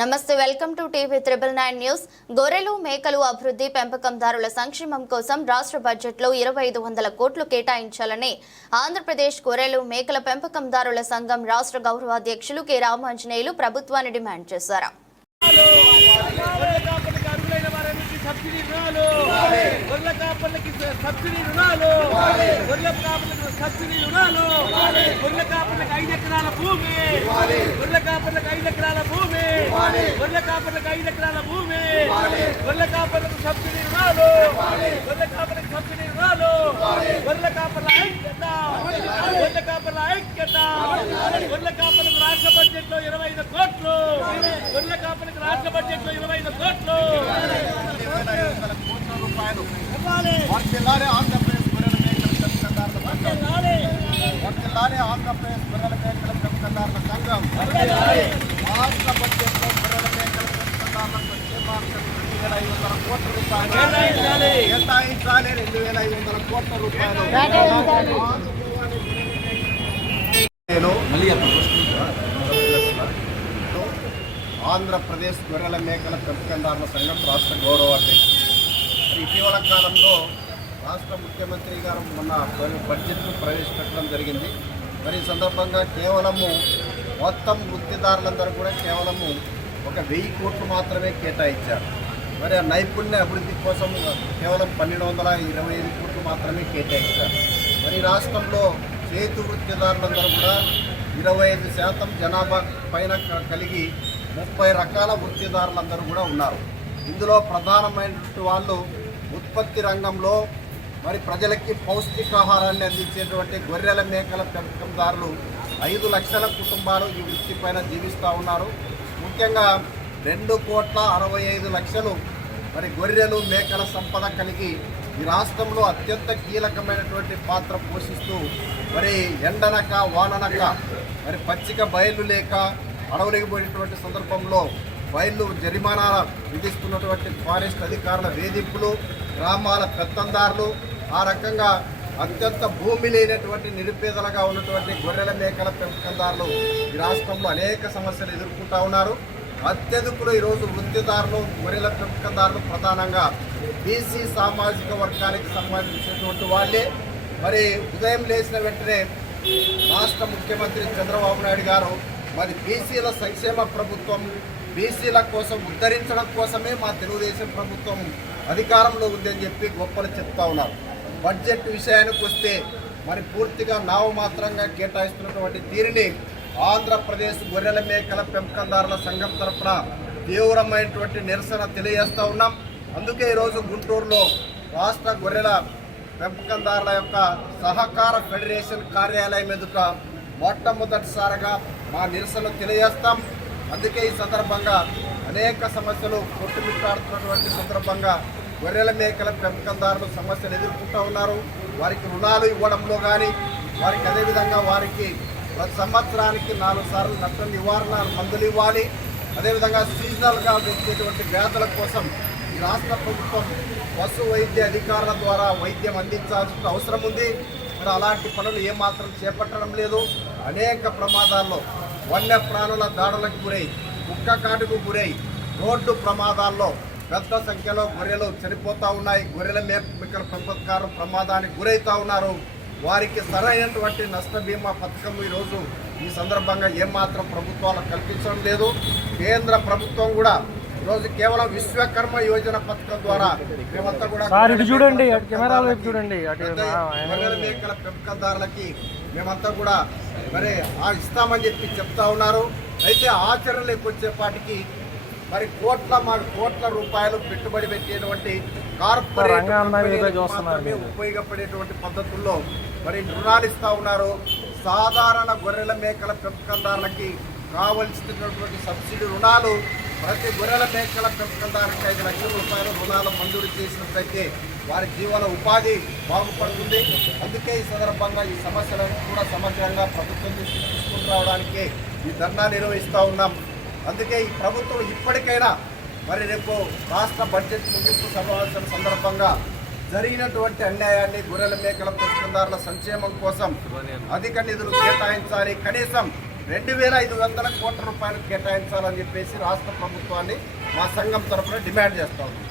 నమస్తే welcome to TV triple nine news. గొర్రెలు మేకలు అభివృద్ధి పెంపకందారుల సంక్షేమం కోసం రాష్ట్ర బడ్జెట్లో ఇరవై ఐదు వందల కోట్లు కేటాయించాలని ఆంధ్రప్రదేశ్ గొర్రెలు మేకల పెంపకందారుల సంఘం రాష్ట్ర గౌరవాధ్యక్షులు కె. రామాంజనేయులు ప్రభుత్వాన్ని డిమాండ్ చేశారు. కాపర్లకి సబ్సిడీ రుణాలు. గొర్రెల కాపర్లకి సబ్సిడీ రుణాలు. గొర్రెల కాపర్లకు ఐదు ఎకరాల భూమి. గొర్రెల కాపర్లకు ఐదు ఎకరాల భూమి. గొర్రెల కాపర్లకు ఐదు ఎకరాల భూమి. గొర్రెల కాపర్లకు సబ్సిడీ రుణాలు. గొర్రెల కాపర్లకు సబ్సిడీ రుణాలు. గొర్రెల కాపర్ల ఐక్యత. గొర్రెల కాపర్ల ఐక్యత. గొర్రెల కాపర్లకు రాష్ట్ర బడ్జెట్లో ఇరవై ఐదు కోట్లు గొర్రెల కాపర్లకు రాష్ట్ర బడ్జెట్లో ఇరవై ఐదు కోట్లు వర్తిల్లాలి ఆంధ్రప్రదేశ్ గొర్రెల మేకల పెంపకందారుల సంఘం. వర్తిల్లాలి ఆంధ్రప్రదేశ్ గొర్రెల మేకల పెంపకందారుల సంఘం. రాష్ట్ర బడ్జెట్లో గొర్రెల మేకల పెంపకందారుల సంక్షేమార్థం రెండు వేల ఐదు వందల కోట్ల రూపాయలు. కేటాయించాలి రెండు వేల ఐదు వందల కోట్ల రూపాయలు. నేను ఆంధ్రప్రదేశ్ గొర్రెల మేకల పెంపకందారుల సంఘం రాష్ట్ర గౌరవ అధ్యక్షుడు. ఇటీవల కాలంలో రాష్ట్ర ముఖ్యమంత్రి గారు మొన్న బడ్జెట్ను ప్రవేశపెట్టడం జరిగింది. మరి ఈ సందర్భంగా కేవలము మొత్తం వృత్తిదారులందరూ కూడా కేవలము ఒక వెయ్యి కోట్లు మాత్రమే కేటాయించారు. మరి ఆ నైపుణ్య అభివృద్ధి కోసం కేవలం పన్నెండు వందల ఇరవై ఐదు కోట్లు మాత్రమే కేటాయించారు. మరి రాష్ట్రంలో చేతు వృత్తిదారులందరూ కూడా ఇరవై ఐదు శాతం జనాభా పైన కలిగి ముప్పై రకాల వృత్తిదారులందరూ కూడా ఉన్నారు. ఇందులో ప్రధానమైనటువంటి వాళ్ళు ఉత్పత్తి రంగంలో మరి ప్రజలకి పౌష్టికాహారాన్ని అందించేటువంటి గొర్రెల మేకల పెంపకందారులు ఐదు లక్షల కుటుంబాలు ఈ వృత్తి పైన జీవిస్తూ ఉన్నారు. ముఖ్యంగా రెండు కోట్ల అరవై ఐదు లక్షలు మరి గొర్రెలు మేకల సంపద కలిగి ఈ రాష్ట్రంలో అత్యంత కీలకమైనటువంటి పాత్ర పోషిస్తూ మరి ఎండనక వాననక మరి పచ్చిక బయలు లేక అడవులకు పోయినటువంటి సందర్భంలో బయళ్ళు జరిమానా విధిస్తున్నటువంటి ఫారెస్ట్ అధికారుల వేధింపులు గ్రామాల పెత్తందారులు ఆ రకంగా అత్యంత భూమి లేనటువంటి నిరుపేదలుగా ఉన్నటువంటి గొర్రెల మేకల పెంపకందారులు ఈ రాష్ట్రంలో అనేక సమస్యలు ఎదుర్కొంటా ఉన్నారు. అత్యధికులు ఈరోజు వృత్తిదారులు గొర్రెల పెంపకందారులు ప్రధానంగా బీసీ సామాజిక వర్గానికి సంబంధించినటువంటి వాళ్ళే. మరి ఉదయం లేచిన వెంటనే రాష్ట్ర ముఖ్యమంత్రి చంద్రబాబు నాయుడు గారు మరి బీసీల సంక్షేమ ప్రభుత్వం బీసీల కోసం ఉద్ధరించడం కోసమే మా తెలుగుదేశం ప్రభుత్వం అధికారంలో ఉందని చెప్పి గొప్పలు చెప్తా ఉన్నారు. బడ్జెట్ విషయానికి వస్తే మరి పూర్తిగా నామమాత్రంగా కేటాయిస్తున్నటువంటి తీరుని ఆంధ్రప్రదేశ్ గొర్రెల మేకల పెంపకందారుల సంఘం తరఫున తీవ్రమైనటువంటి నిరసన తెలియజేస్తూ ఉన్నాం. అందుకే ఈరోజు గుంటూరులో రాష్ట్ర గొర్రెల పెంపకందారుల యొక్క సహకార ఫెడరేషన్ కార్యాలయం ఎదుట మొట్టమొదటిసారిగా మా నిరసన తెలియజేస్తాం. అందుకే ఈ సందర్భంగా అనేక సమస్యలు కొట్టుమిట్టాడుతున్నటువంటి సందర్భంగా గొర్రెల మేకల పెంపకందారులు సమస్యలు ఎదుర్కొంటూ ఉన్నారు. వారికి రుణాలు ఇవ్వడంలో కానీ వారికి అదేవిధంగా వారికి ప్రతి సంవత్సరానికి నాలుగు సార్లు నష్ట నివారణ మందులు ఇవ్వాలి. అదేవిధంగా సీజనల్గా వచ్చేటువంటి వ్యాధుల కోసం ఈ రాష్ట్ర ప్రభుత్వం పశు వైద్య అధికారుల ద్వారా వైద్యం అందించాల్సిన అవసరం ఉంది. మరి అలాంటి పనులు ఏమాత్రం చేపట్టడం లేదు. అనేక ప్రమాదాల్లో వన్య ప్రాణుల దాడులకు గురై కుక్క కాటుకు గురై రోడ్డు ప్రమాదాల్లో పెద్ద సంఖ్యలో గొర్రెలు చనిపోతూ ఉన్నాయి. గొర్రెల మేకల పెంపకారు ప్రమాదానికి గురవుతూ ఉన్నారు. వారికి సరైనటువంటి నష్ట బీమా పథకం ఈరోజు ఈ సందర్భంగా ఏమాత్రం ప్రభుత్వాలు కల్పించడం లేదు. కేంద్ర ప్రభుత్వం కూడా ఈరోజు కేవలం విశ్వకర్మ యోజన పథకం ద్వారా మేమంతా కూడా చూడండి అటు కెమెరాల వైపు చూడండి పెంపకందారులకి మేమంతా కూడా మరి ఆ ఇస్తామని చెప్పి చెప్తా ఉన్నారు. అయితే ఆచరణలోకి వచ్చేపాటికి మరి కోట్ల మా కోట్ల రూపాయలు పెట్టుబడి పెట్టేటువంటి కార్పొరేట్ మాత్రమే. ఉపయోగపడేటువంటి పద్ధతుల్లో మరి రుణాలు ఇస్తా ఉన్నారు. సాధారణ గొర్రెల మేకల పెంపకందారులకి కావలసినటువంటి సబ్సిడీ రుణాలు ప్రతి గొర్రెల మేకల పెంపకందారుకి ఐదు లక్షల రూపాయల రుణాలు మంజూరు చేసినట్లయితే వారి జీవన ఉపాధి బాగుపడుతుంది. అందుకే ఈ సందర్భంగా ఈ సమస్యలను కూడా సమగ్రంగా ప్రభుత్వం తీసుకుని రావడానికి ఈ ధర్నా నిర్వహిస్తూ ఉన్నాం. అందుకే ఈ ప్రభుత్వం ఇప్పటికైనా మరి రేపు రాష్ట్ర బడ్జెట్ ముగింపు సమావేశం సందర్భంగా జరిగినటువంటి అన్యాయాన్ని గొర్రెల మేకల పెంపకందారుల సంక్షేమం కోసం అధిక నిధులు కేటాయించాలి. కనీసం రెండు వేల ఐదు వందల కోట్ల రూపాయలు కేటాయించాలని చెప్పేసి రాష్ట్ర ప్రభుత్వాన్ని మా సంఘం తరఫున డిమాండ్ చేస్తా ఉన్నాం